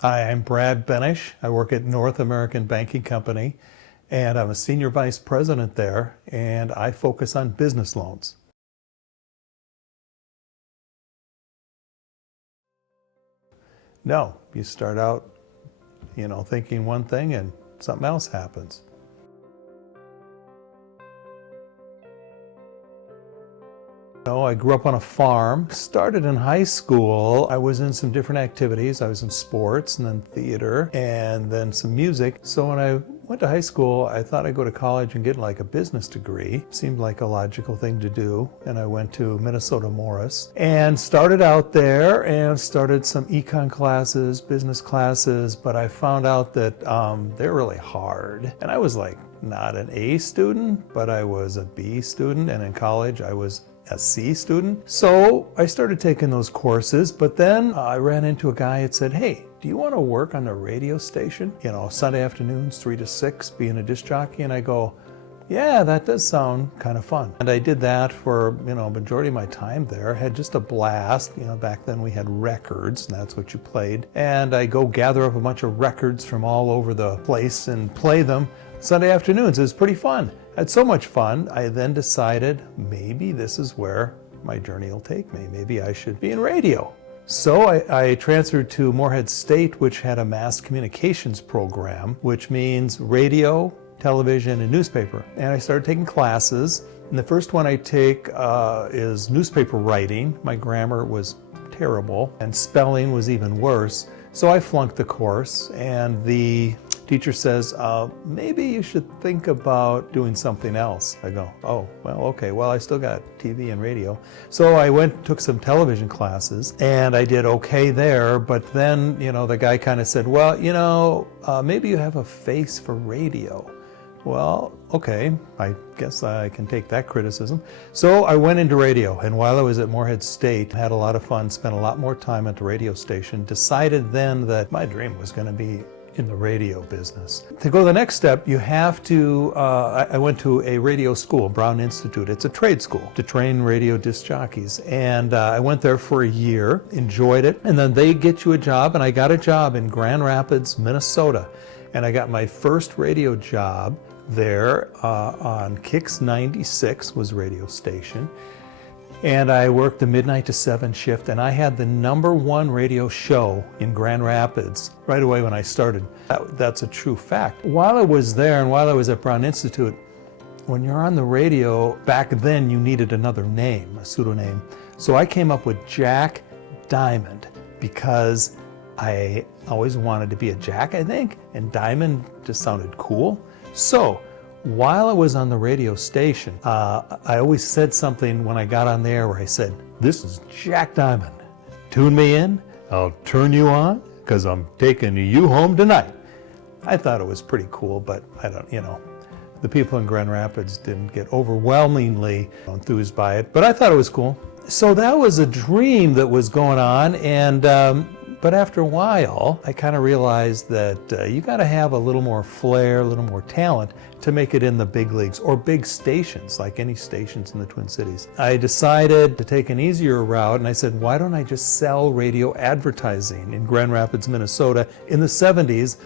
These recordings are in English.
Hi, I'm Brad Benesh. I work at North American Banking Company, and I'm a senior vice president there, and I focus on business loans. No, you start out, thinking one thing and something else happens. I grew up on a farm. Started in high school. I was in some different activities. I was in sports and then theater and then some music. So when I went to high school, I thought I'd go to college and get like a business degree. Seemed like a logical thing to do. And I went to Minnesota Morris and started out there and started some econ classes, business classes, but I found out that they're really hard. And I was like not an A student, but I was a B student, and in college I was a C student. So I started taking those courses, but then I ran into a guy that said, hey, do you want to work on the radio station? Sunday afternoons, 3 to 6, being a disc jockey. And I go, yeah, that does sound kind of fun. And I did that for, majority of my time there. I had just a blast. Back then we had records, and that's what you played. And I go gather up a bunch of records from all over the place and play them Sunday afternoons. It was pretty fun. I had so much fun, I then decided maybe this is where my journey will take me. Maybe I should be in radio. So I transferred to Morehead State, which had a mass communications program, which means radio, television, and newspaper. And I started taking classes. And the first one I take is newspaper writing. My grammar was terrible, and spelling was even worse. So I flunked the course, and the teacher says, maybe you should think about doing something else. I go, oh, well, okay, well, I still got TV and radio. So I took some television classes, and I did okay there, but then, the guy kind of said, well, maybe you have a face for radio. Well, okay, I guess I can take that criticism. So I went into radio, and while I was at Morehead State, had a lot of fun, spent a lot more time at the radio station, decided then that my dream was going to be in the radio business. To go the next step, you have to, I went to a radio school, Brown Institute. It's a trade school to train radio disc jockeys. And I went there for a year, enjoyed it, and then they get you a job, and I got a job in Grand Rapids, Minnesota. And I got my first radio job there on Kix 96 was radio station. And I worked the midnight to 7 shift, and I had the #1 radio show in Grand Rapids right away when I started. That's a true fact. While I was there and while I was at Brown Institute, when you're on the radio, back then you needed another name, a pseudonym. So I came up with Jack Diamond because I always wanted to be a Jack, I think, and Diamond just sounded cool. So while I was on the radio station, I always said something when I got on the air where I said, this is Jack Diamond. Tune me in, I'll turn you on, because I'm taking you home tonight. I thought it was pretty cool, but I don't, the people in Grand Rapids didn't get overwhelmingly enthused by it, but I thought it was cool. So that was a dream that was going on, and but after a while, I kind of realized that you got to have a little more flair, a little more talent to make it in the big leagues or big stations, like any stations in the Twin Cities. I decided to take an easier route, and I said, why don't I just sell radio advertising in Grand Rapids, Minnesota in the 70s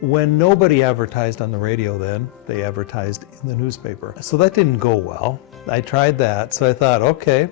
when nobody advertised on the radio then, they advertised in the newspaper. So that didn't go well. I tried that, so I thought, okay,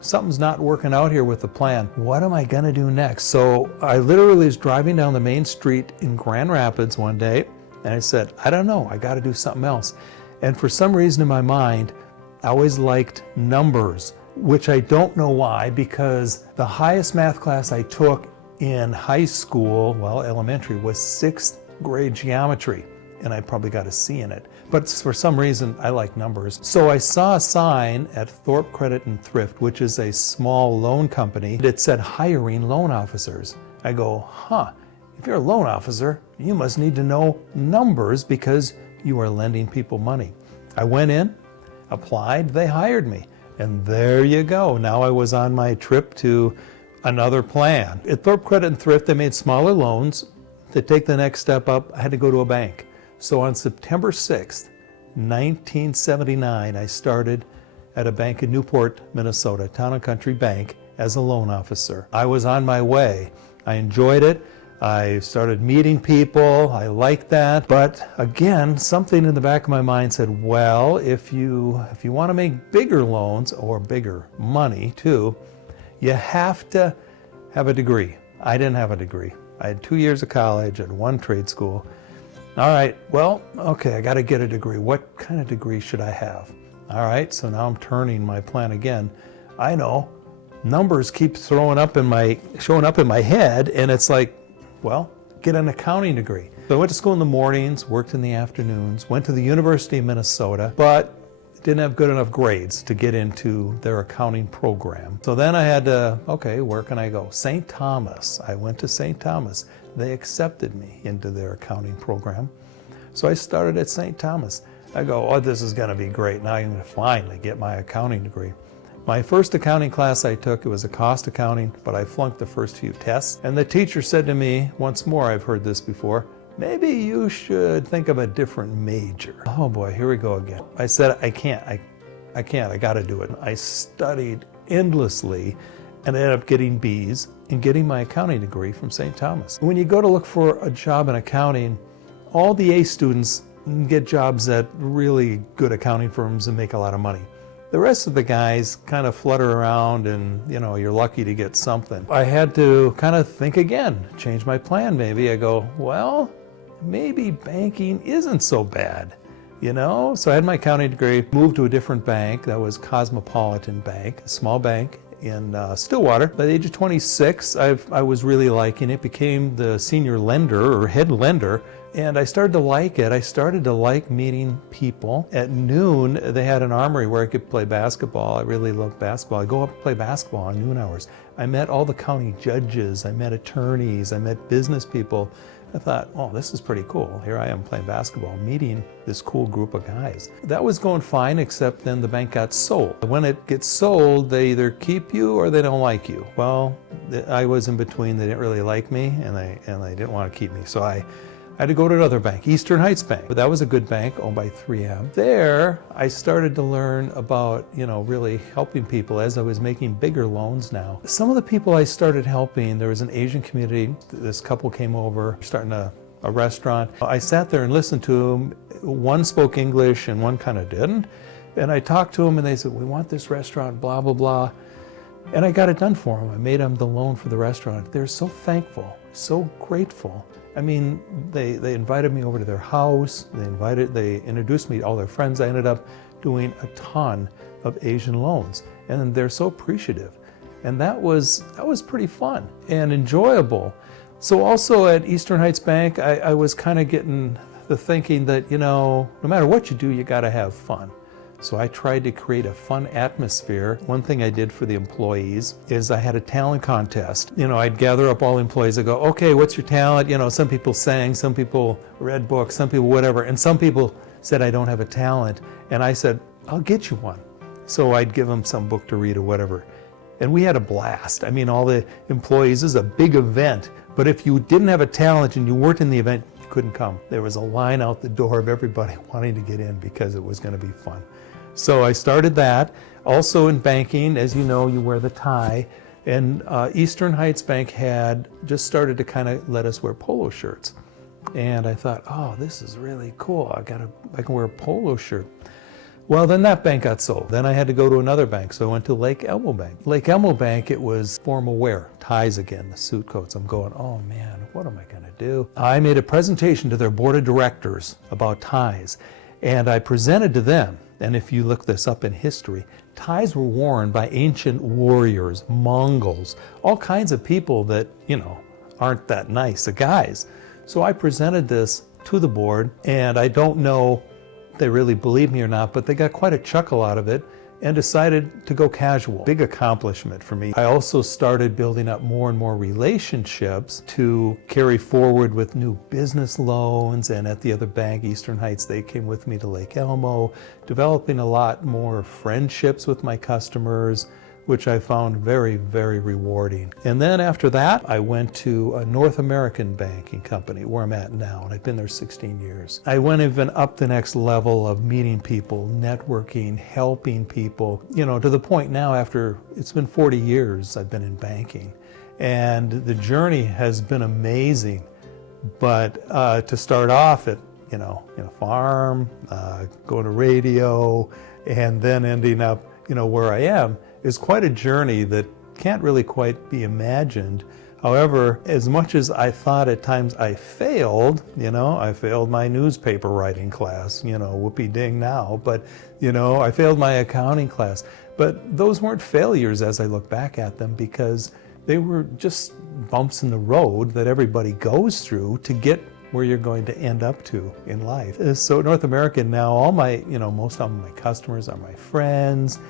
something's not working out here with the plan. What am I gonna do next? So I literally was driving down the main street in Grand Rapids one day, and I said, I don't know, I gotta do something else. And for some reason in my mind, I always liked numbers, which I don't know why, because the highest math class I took in high school, well, elementary, was 6th grade geometry. And I probably got a C in it. But for some reason, I like numbers. So I saw a sign at Thorpe Credit and Thrift, which is a small loan company, that said hiring loan officers. I go, if you're a loan officer, you must need to know numbers because you are lending people money. I went in, applied, they hired me. And there you go. Now I was on my trip to another plan. At Thorpe Credit and Thrift, they made smaller loans. To take the next step up, I had to go to a bank. So on September 6th, 1979, I started at a bank in Newport, Minnesota, Town and Country Bank, as a loan officer. I was on my way I enjoyed it. I started meeting people. I liked that. But again, something in the back of my mind said, well, if you want to make bigger loans or bigger money too, you have to have a degree. I didn't have a degree. I had 2 years of college and 1 trade school. All right, well, okay, I got to get a degree. What kind of degree should I have? All right, so now I'm turning my plan again. I know numbers keep showing up in my head, and it's like, well, get an accounting degree. So I went to school in the mornings, worked in the afternoons, went to the University of Minnesota, but didn't have good enough grades to get into their accounting program. So then I had to, okay, where can I go? St. Thomas. I went to St. Thomas. They accepted me into their accounting program. So I started at St. Thomas. I go, oh, this is going to be great. Now I'm going to finally get my accounting degree. My first accounting class I took, it was a cost accounting, but I flunked the first few tests. And the teacher said to me, once more, I've heard this before, maybe you should think of a different major. Oh boy, here we go again. I said, I can't, I got to do it. I studied endlessly and ended up getting B's and getting my accounting degree from St. Thomas. When you go to look for a job in accounting, all the A students get jobs at really good accounting firms and make a lot of money. The rest of the guys kind of flutter around and, you're lucky to get something. I had to kind of think again, change my plan maybe. I go, well, maybe banking isn't so bad, So I had my accounting degree, moved to a different bank. That was Cosmopolitan Bank, a small bank in Stillwater. By the age of 26, I was really liking it, became the senior lender or head lender. And I started to like it. I started to like meeting people. At noon, they had an armory where I could play basketball. I really loved basketball. I'd go up and play basketball on noon hours. I met all the county judges. I met attorneys. I met business people. I thought, oh, this is pretty cool. Here I am playing basketball, meeting this cool group of guys. That was going fine, except then the bank got sold. When it gets sold, they either keep you or they don't like you. Well, I was in between. They didn't really like me, and they didn't want to keep me. So I had to go to another bank, Eastern Heights Bank. But that was a good bank owned by 3M. There, I started to learn about, really helping people as I was making bigger loans now. Some of the people I started helping, there was an Asian community. This couple came over, starting a restaurant. I sat there and listened to them. One spoke English and one kind of didn't. And I talked to them and they said, we want this restaurant, blah, blah, blah. And I got it done for them. I made them the loan for the restaurant. They're so thankful, so grateful. I mean, they invited me over to their house. They introduced me to all their friends. I ended up doing a ton of Asian loans, and they're so appreciative. And that was pretty fun and enjoyable. So also at Eastern Heights Bank, I was kind of getting the thinking that, no matter what you do, you got to have fun. So I tried to create a fun atmosphere. One thing I did for the employees is I had a talent contest. I'd gather up all the employees. I'd go, okay, what's your talent? Some people sang, some people read books, some people whatever. And some people said, I don't have a talent. And I said, I'll get you one. So I'd give them some book to read or whatever. And we had a blast. All the employees, this is a big event. But if you didn't have a talent and you weren't in the event, you couldn't come. There was a line out the door of everybody wanting to get in because it was going to be fun. So I started that. Also in banking, as you know, you wear the tie. And Eastern Heights Bank had just started to kind of let us wear polo shirts. And I thought, oh, this is really cool. I can wear a polo shirt. Well, then that bank got sold. Then I had to go to another bank. So I went to Lake Elmo Bank. Lake Elmo Bank, it was formal wear, ties again, the suit coats. I'm going, oh man, what am I going to do? I made a presentation to their board of directors about ties. And I presented to them. And if you look this up in history, ties were worn by ancient warriors, Mongols, all kinds of people that, aren't that nice, the guys. So I presented this to the board, and I don't know if they really believed me or not, but they got quite a chuckle out of it and decided to go casual. Big accomplishment for me. I also started building up more and more relationships to carry forward with new business loans, and at the other bank, Eastern Heights, they came with me to Lake Elmo, developing a lot more friendships with my customers, which I found very, very rewarding. And then after that, I went to a North American banking company where I'm at now, and I've been there 16 years. I went even up the next level of meeting people, networking, helping people, to the point now after, it's been 40 years I've been in banking. And the journey has been amazing. But to start off at, in a farm, going to radio, and then ending up, where I am, is quite a journey that can't really quite be imagined. However, as much as I thought at times I failed, I failed my newspaper writing class, whoopee ding now, but, I failed my accounting class. But those weren't failures as I look back at them, because they were just bumps in the road that everybody goes through to get where you're going to end up to in life. So at North American now, all my, most of my customers are my friends,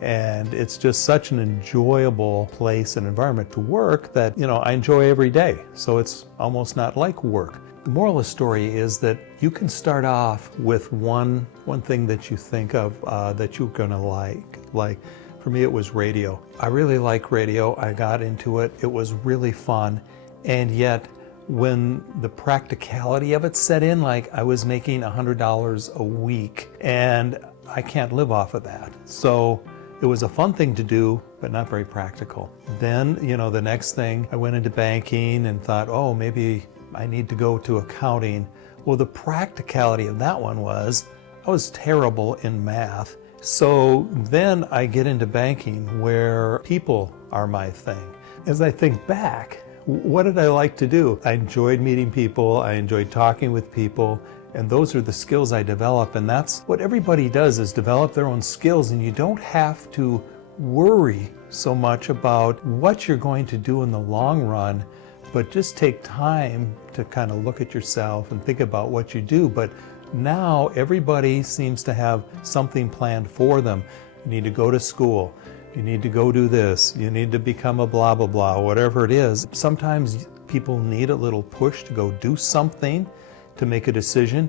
and it's just such an enjoyable place and environment to work that, I enjoy every day. So it's almost not like work. The moral of the story is that you can start off with one thing that you think of that you're gonna like. Like, for me, it was radio. I really like radio. I got into it. It was really fun. And yet, when the practicality of it set in, like I was making $100 a week, and I can't live off of that. So it was a fun thing to do, but not very practical. Then, the next thing, I went into banking and thought, oh, maybe I need to go to accounting. Well, the practicality of that one was I was terrible in math. So then I get into banking, where people are my thing. As I think back, what did I like to do? I enjoyed meeting people, I enjoyed talking with people, and those are the skills I develop. And that's what everybody does, is develop their own skills, and you don't have to worry so much about what you're going to do in the long run, but just take time to kind of look at yourself and think about what you do. But now everybody seems to have something planned for them. You need to go to school. You need to go do this. You need to become a blah, blah, blah, whatever it is. Sometimes people need a little push to go do something, to make a decision.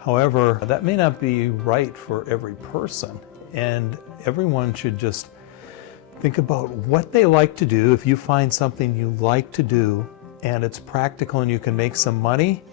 However, that may not be right for every person. And everyone should just think about what they like to do. If you find something you like to do and it's practical and you can make some money,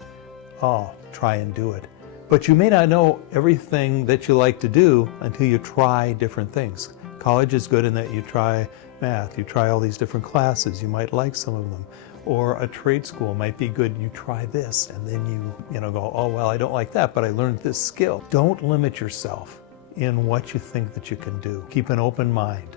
try and do it. But you may not know everything that you like to do until you try different things. College is good in that you try math, you try all these different classes, you might like some of them. Or a trade school might be good, you try this, and then you go, oh, well, I don't like that, but I learned this skill. Don't limit yourself in what you think that you can do. Keep an open mind.